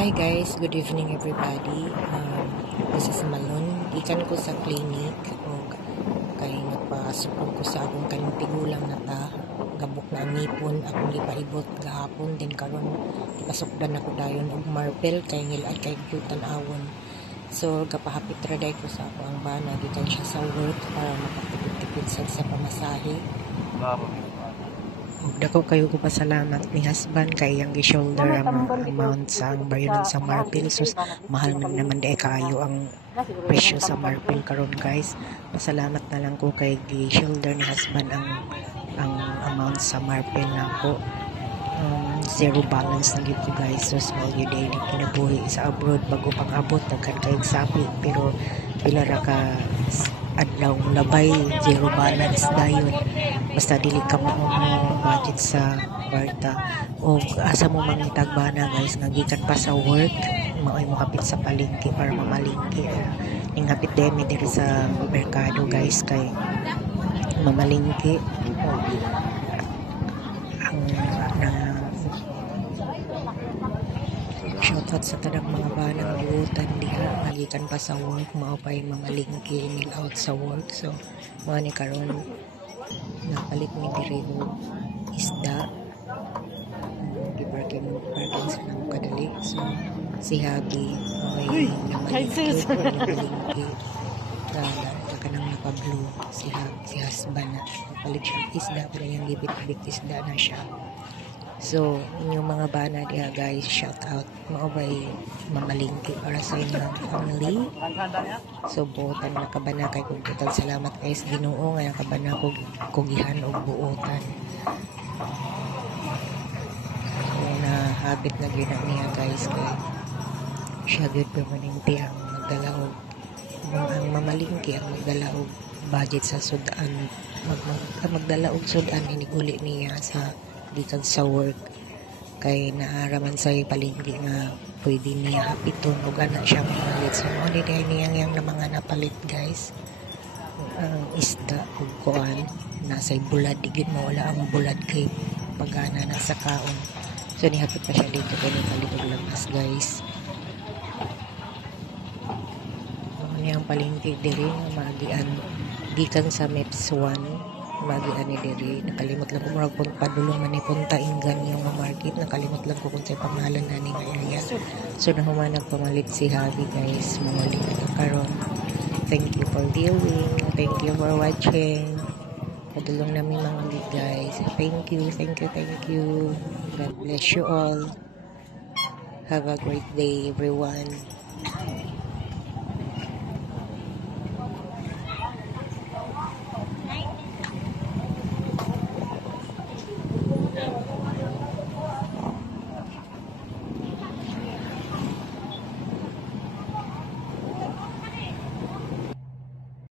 Hi guys, good evening everybody. This is Malon. Ikan ko sa clinic o kay nagpasupong ko sa akong kanyang tigulang na ta. Gabok na ang ngipon, akong ipaibot gahapon din karon ipasukdan ako dayon og marble kay ngilad kay gyutan awon. So gapahapit ra day ko sa ako ang bana gikan siya sa work para makatipid-tipid sa pamasahe. Dako kayo ko pasalamat ni husband kay yang gi-shoulder ang amount sa ang bayaran sa marble. So mahal man naman di kaayo ang presyo sa marble karon guys. Pasalamat na lang ko kay gi-shoulder ni husband ang amount sa marble na ko. Zero balance na gito guys. So small yun day kinabuhi sa abroad bago pang abot nagkan kayong sapi pero pila ra ka adlaw labay zero balance dayon basta dili ka mo budget sa kwarta o asa mo mangitag bana guys nagikan pa sa work maoy mo kapit sa palengke para mamalingki ning hapit demi diri sa merkado guys kay mamalingki shoutout sa tanang mga banang buutan diha nagikan pa sa work mao pa yung mamalingki nil out sa work so mga ni karon napalit mi diri isda parking sa nang kadali so si Habi may namalingki ka nang naka-blue si husband na napalit siya isda pero yung gibit-bit isda na siya. So, yung mga bana diha guys, shout out. Maubay mamalingki para sa inyong family. So, buotan na kabana kay kugitan. Salamat guys, Ginoo nga kabana kugihan o buotan. So, habit na gina niya guys kay siya good permanente ang magdala og ang mamalingki ang magdala og budget sa sudan. Magdala og sudan iniguli niya sa gikan sa work kay naaraman sa palengke nga pwede niya hapiton ug ana siya malit so mo ni niyang yang na mga napalit guys ang isda ug kuan nasa bulad digid mo wala ang bulad kay pagana na sa kaon so nihapit pa siya dito kay napalit og lamas guys ang palengke diri nga maagian gikan sa MEPS 1 magian ni diri nakalimot lang ko murag padulong man ni punta inggan yung market nakalimot lang ko kung sa pangalan na ni area so nahumanag pamalit si Habi guys muli karon thank you for viewing thank you for watching padulong namin mga guys thank you God bless you all have a great day everyone.